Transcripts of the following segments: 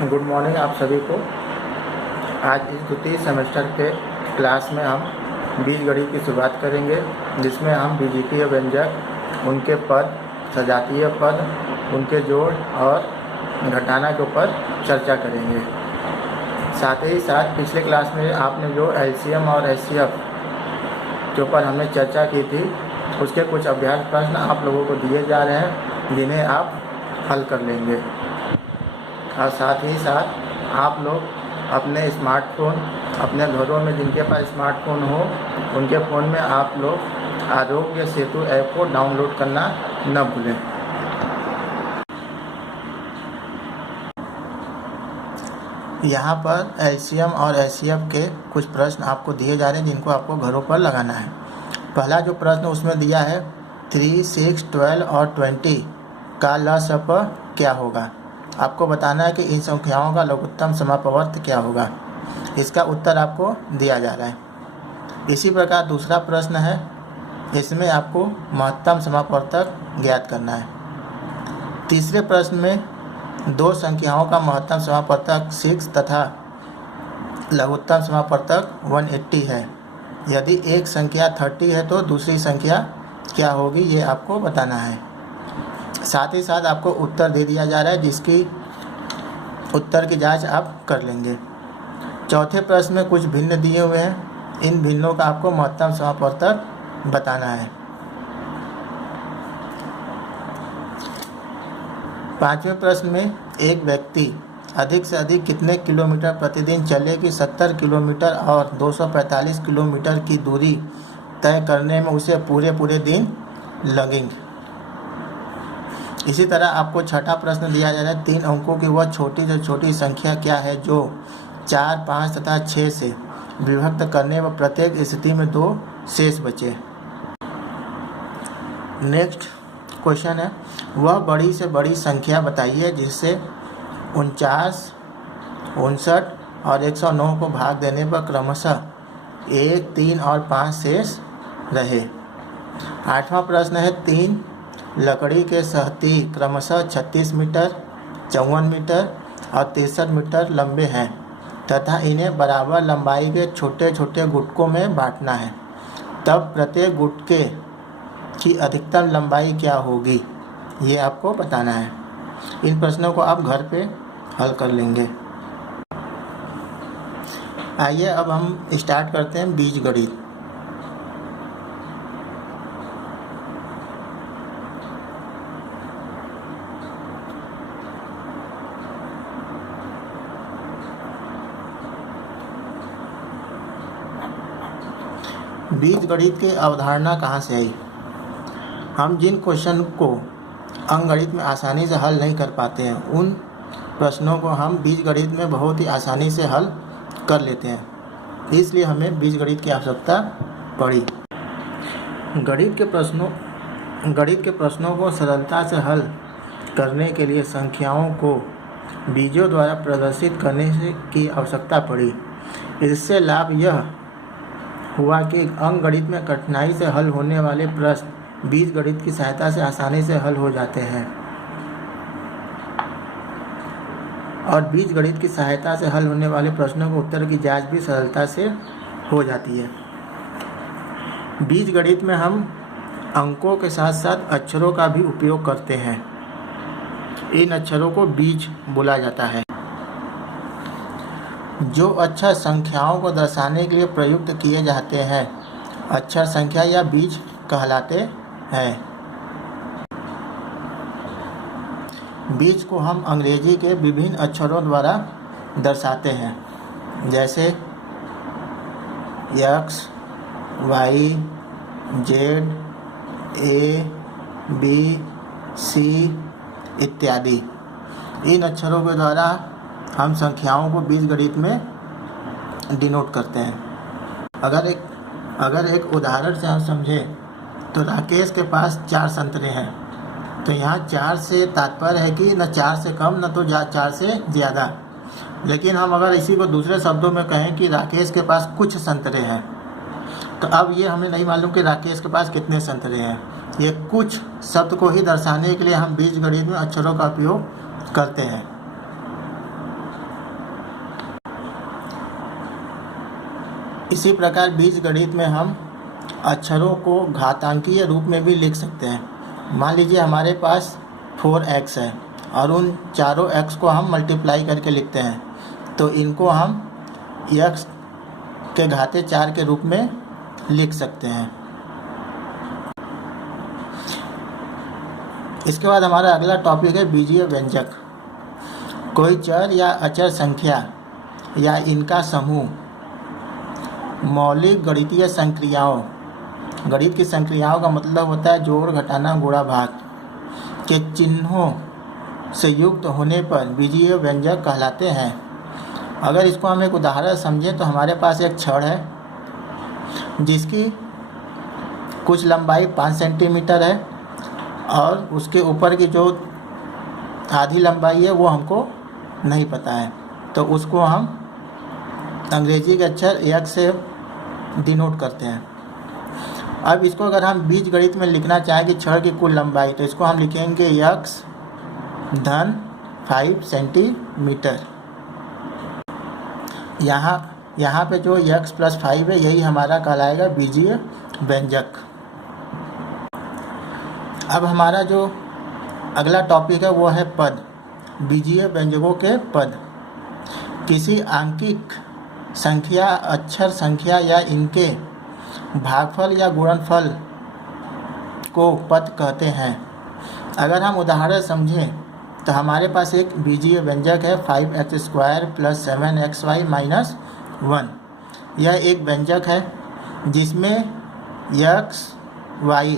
Good morning आप सभी को। आज इस द्वितीय सेमेस्टर के क्लास में हम बीजगणित की शुरुआत करेंगे, जिसमें हम बीजीतीय व्यंजक, उनके पद, सजातीय पद, उनके जोड़ और घटाना के ऊपर चर्चा करेंगे। साथ ही साथ पिछले क्लास में आपने जो एलसीएम और एचसीएफ के ऊपर हमने चर्चा की थी, उसके कुछ अभ्यास प्रश्न आप लोगों को दिए जा रहे हैं, जिन्हें आप हल कर लेंगे। और साथ ही साथ आप लोग अपने स्मार्टफ़ोन, अपने घरों में जिनके पास स्मार्टफ़ोन हो, उनके फ़ोन में आप लोग आरोग्य सेतु ऐप को डाउनलोड करना न भूलें। यहाँ पर एलसीएम और एचसीएफ के कुछ प्रश्न आपको दिए जा रहे हैं, जिनको आपको घरों पर लगाना है। पहला जो प्रश्न उसमें दिया है 3, 6, 12 और 20 का लसाअ क्या होगा। आपको बताना है कि इन संख्याओं का लघुत्तम समापवर्त क्या होगा। इसका उत्तर आपको दिया जा रहा है। इसी प्रकार दूसरा प्रश्न है, इसमें आपको महत्तम समापवर्तक ज्ञात करना है। तीसरे प्रश्न में दो संख्याओं का महत्तम समापवर्तक 6 तथा लघुत्तम समापवर्तक 180 है। यदि एक संख्या 30 है तो दूसरी संख्या क्या होगी, ये आपको बताना है। साथ ही साथ आपको उत्तर दे दिया जा रहा है, जिसकी उत्तर की जांच आप कर लेंगे। चौथे प्रश्न में कुछ भिन्न दिए हुए हैं, इन भिन्नों का आपको महत्तम समापवर्तक बताना है। पांचवें प्रश्न में एक व्यक्ति अधिक से अधिक कितने किलोमीटर प्रतिदिन चले कि 70 किलोमीटर और 245 किलोमीटर की दूरी तय करने में उसे पूरे दिन लगेंगे। इसी तरह आपको छठा प्रश्न दिया जा रहा है, 3 अंकों की वह छोटी से छोटी संख्या क्या है जो 4, 5 तथा 6 से विभक्त करने व प्रत्येक स्थिति में 2 शेष बचे। नेक्स्ट क्वेश्चन है, वह बड़ी से बड़ी संख्या बताइए जिससे 49, 59 और 109 को भाग देने पर क्रमशः 1, 3 और 5 शेष रहे। आठवां प्रश्न है, 3 लकड़ी के सहती क्रमशः 36 मीटर, 54 मीटर और 63 मीटर लंबे हैं तथा इन्हें बराबर लंबाई के छोटे छोटे गुटकों में बांटना है, तब प्रत्येक गुटके की अधिकतम लंबाई क्या होगी, ये आपको बताना है। इन प्रश्नों को आप घर पे हल कर लेंगे। आइए अब हम स्टार्ट करते हैं बीजगणित। बीजगणित की अवधारणा कहाँ से आई। हम जिन क्वेश्चन को अंकगणित में आसानी से हल नहीं कर पाते हैं, उन प्रश्नों को हम बीजगणित में बहुत ही आसानी से हल कर लेते हैं, इसलिए हमें बीजगणित की आवश्यकता पड़ी। गणित के प्रश्नों को सरलता से हल करने के लिए संख्याओं को बीजों द्वारा प्रदर्शित करने की आवश्यकता पड़ी। इससे लाभ यह हुआ कि अंकगणित में कठिनाई से हल होने वाले प्रश्न बीजगणित की सहायता से आसानी से हल हो जाते हैं और बीजगणित की सहायता से हल होने वाले प्रश्नों के उत्तर की जांच भी सरलता से हो जाती है। बीजगणित में हम अंकों के साथ साथ अक्षरों का भी उपयोग करते हैं। इन अक्षरों को बीज बोला जाता है। जो अक्षर संख्याओं को दर्शाने के लिए प्रयुक्त किए जाते हैं, अक्षर संख्या या बीज कहलाते हैं। बीज को हम अंग्रेजी के विभिन्न अक्षरों द्वारा दर्शाते हैं, जैसे X, Y, Z, A, B, C इत्यादि। इन अक्षरों के द्वारा हम संख्याओं को बीजगणित में डिनोट करते हैं। अगर एक उदाहरण से आप समझें तो राकेश के पास 4 संतरे हैं, तो यहाँ 4 से तात्पर्य है कि न 4 से कम न तो 4 से ज़्यादा। लेकिन हम अगर इसी को दूसरे शब्दों में कहें कि राकेश के पास कुछ संतरे हैं, तो अब ये हमें नहीं मालूम कि राकेश के पास कितने संतरे हैं। ये कुछ शब्द को ही दर्शाने के लिए हम बीजगणित में अक्षरों का उपयोग करते हैं। इसी प्रकार बीजगणित में हम अक्षरों को घातांकीय रूप में भी लिख सकते हैं। मान लीजिए हमारे पास 4x है और उन चारों x को हम मल्टीप्लाई करके लिखते हैं, तो इनको हम x के घाते 4 के रूप में लिख सकते हैं। इसके बाद हमारा अगला टॉपिक है बीजीय व्यंजक। कोई चर या अचर संख्या या इनका समूह मौलिक गणितीय संक्रियाओं, गणित की संक्रियाओं का मतलब होता है जोड़, घटाना, गुणा, भाग के चिन्हों से युक्त होने पर बीजीय व्यंजक कहलाते हैं। अगर इसको हम एक उदाहरण समझें तो हमारे पास एक छड़ है जिसकी कुछ लंबाई 5 सेंटीमीटर है और उसके ऊपर की जो आधी लंबाई है वो हमको नहीं पता है, तो उसको हम अंग्रेजी के अक्षर x से डिनोट करते हैं। अब इसको अगर हम बीजगणित में लिखना चाहें कि छड़ की कुल लंबाई, तो इसको हम लिखेंगे x धन 5 सेंटीमीटर। यहाँ पे जो x + 5 है यही हमारा कहलाएगा बीजीय व्यंजक। अब हमारा जो अगला टॉपिक है वो है पद, बीजीय व्यंजकों के पद। किसी आंकिक संख्या, अक्षर संख्या या इनके भागफल या गुणनफल को पद कहते हैं। अगर हम उदाहरण समझें तो हमारे पास एक बीजीय व्यंजक है 5x² + 7xy - 1। यह एक व्यंजक है जिसमें x, y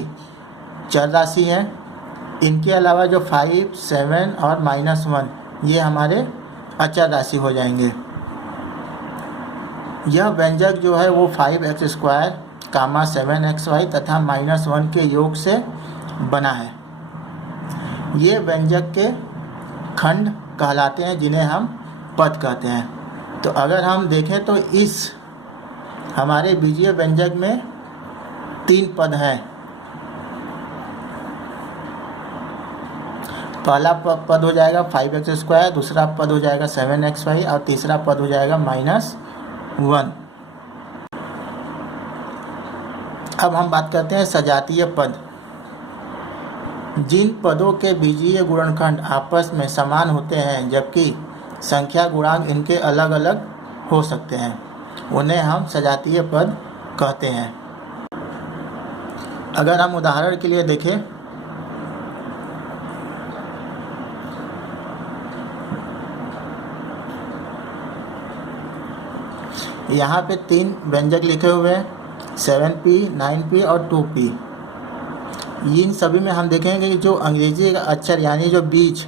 चर राशि है। इनके अलावा जो 5, 7 और -1 ये हमारे अचर राशि हो जाएंगे। यह व्यंजक जो है वो 5x², 7xy तथा -1 के योग से बना है। ये व्यंजक के खंड कहलाते हैं जिन्हें हम पद कहते हैं। तो अगर हम देखें तो इस हमारे बीजीय व्यंजक में 3 पद हैं। पहला पद हो जाएगा 5x², दूसरा पद हो जाएगा 7xy और तीसरा पद हो जाएगा -1। अब हम बात करते हैं सजातीय पद। जिन पदों के बीजीय गुणनखंड आपस में समान होते हैं जबकि संख्या गुणांक इनके अलग अलग हो सकते हैं, उन्हें हम सजातीय पद कहते हैं। अगर हम उदाहरण के लिए देखें, यहाँ पे 3 व्यंजक लिखे हुए हैं 7p, 9p और 2p। इन सभी में हम देखेंगे कि जो अंग्रेजी का अक्षर यानी जो बीज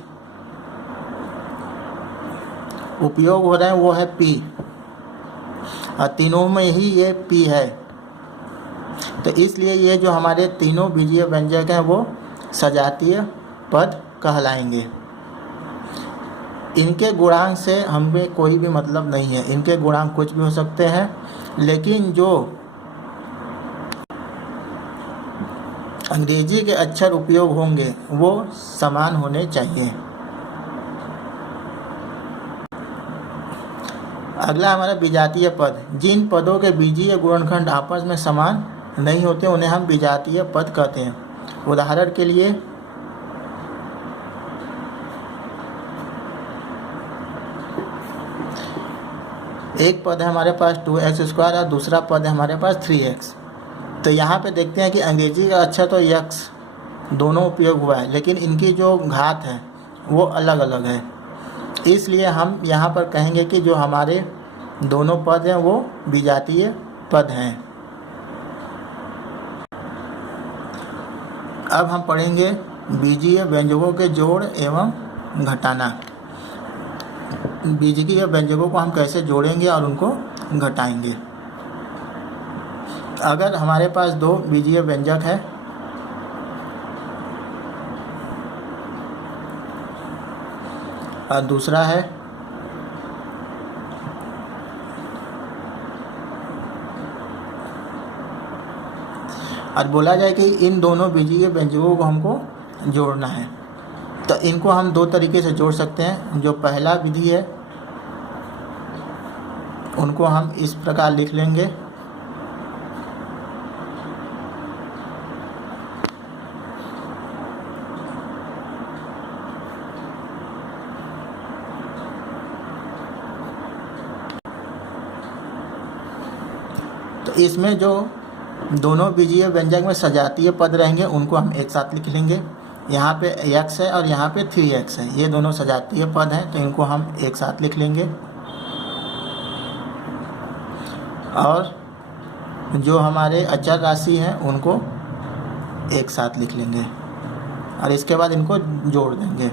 उपयोग हो रहे हैं वो है p, और तीनों में ही ये p है। तो इसलिए ये जो हमारे तीनों बीजीय व्यंजक हैं वो सजातीय पद कहलाएंगे। इनके गुणांक से हमें कोई भी मतलब नहीं है, इनके गुणांक कुछ भी हो सकते हैं, लेकिन जो अंग्रेजी के अक्षर उपयोग होंगे वो समान होने चाहिए। अगला हमारा विजातीय पद। जिन पदों के बीजीय गुणनखंड आपस में समान नहीं होते उन्हें हम विजातीय पद कहते हैं। उदाहरण के लिए एक पद है हमारे पास 2x² और दूसरा पद है हमारे पास 3x। तो यहाँ पे देखते हैं कि अंग्रेजी का अक्षर तो x दोनों उपयोग हुआ है, लेकिन इनकी जो घात है वो अलग अलग है। इसलिए हम यहाँ पर कहेंगे कि जो हमारे दोनों पद हैं वो विजातीय पद हैं। अब हम पढ़ेंगे बीजीय व्यंजकों के जोड़ एवं घटाना। बीजीय व्यंजकों को हम कैसे जोड़ेंगे और उनको घटाएंगे। अगर हमारे पास 2 बीजीय व्यंजक है और दूसरा है और बोला जाए कि इन दोनों बीजीय व्यंजकों को हमको जोड़ना है, तो इनको हम 2 तरीके से जोड़ सकते हैं। जो पहला विधि है उनको हम इस प्रकार लिख लेंगे तो इसमें जो दोनों बीजीय व्यंजक में सजातीय पद रहेंगे उनको हम एक साथ लिख लेंगे। यहाँ पे x है और यहाँ पे 3x है, ये दोनों सजातीय पद हैं तो इनको हम एक साथ लिख लेंगे। और जो हमारे अचर राशि हैं उनको एक साथ लिख लेंगे और इसके बाद इनको जोड़ देंगे।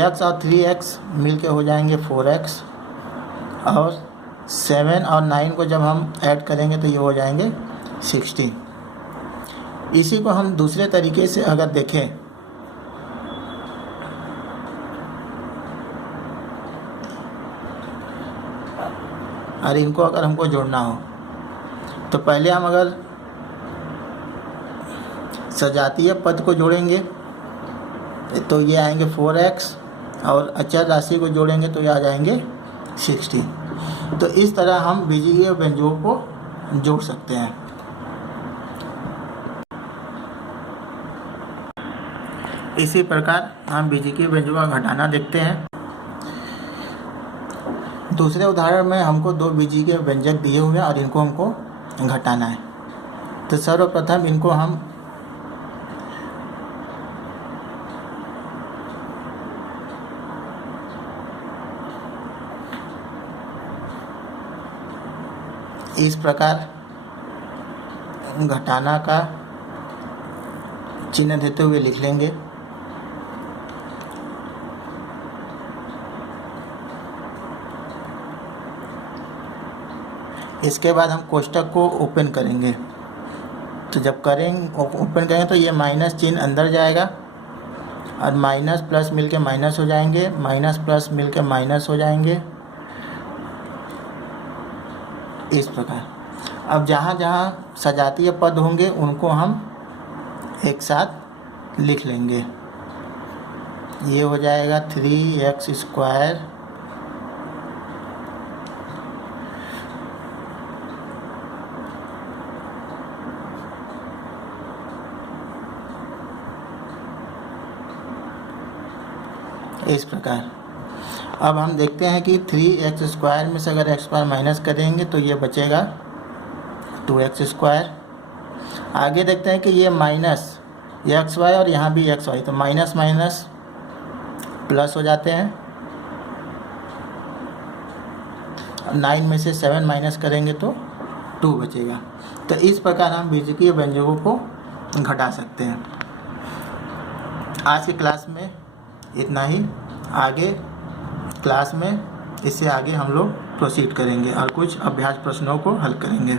x और 3x मिलके हो जाएंगे 4x और 7 और 9 को जब हम ऐड करेंगे तो ये हो जाएंगे 16। इसी को हम दूसरे तरीके से अगर देखें और इनको अगर हमको जोड़ना हो तो पहले हम अगर सजातीय पद को जोड़ेंगे तो ये आएंगे 4x और अचर राशि को जोड़ेंगे तो ये आ जाएंगे 16। तो इस तरह हम बीजीय व्यंजकों को जोड़ सकते हैं। इसी प्रकार हम बीजीय व्यंजकों का घटाना देखते हैं। दूसरे उदाहरण में हमको दो बीजीय व्यंजक दिए हुए हैं और इनको हमको घटाना है। तो सर्वप्रथम इनको हम इस प्रकार घटाना का चिन्ह देते हुए लिख लेंगे। इसके बाद हम कोष्टक को ओपन करेंगे। तो जब ओपन करेंगे तो ये माइनस चिन्ह अंदर जाएगा और माइनस प्लस मिलके माइनस हो जाएंगे, माइनस प्लस मिलके माइनस हो जाएंगे, इस प्रकार। अब जहाँ जहाँ सजातीय पद होंगे उनको हम एक साथ लिख लेंगे। ये हो जाएगा 3x स्क्वायर इस प्रकार। अब हम देखते हैं कि 3x स्क्वायर में से अगर x स्क्वायर माइनस करेंगे तो ये बचेगा 2x स्क्वायर। आगे देखते हैं कि ये माइनस एक्स वाई और यहाँ भी एक्स वाई, तो माइनस माइनस प्लस हो जाते हैं। 9 में से 7 माइनस करेंगे तो 2 बचेगा। तो इस प्रकार हम बीजीय व्यंजकों को घटा सकते हैं। आज की क्लास में इतना ही। आगे क्लास में इससे आगे हम लोग प्रोसीड करेंगे और कुछ अभ्यास प्रश्नों को हल करेंगे।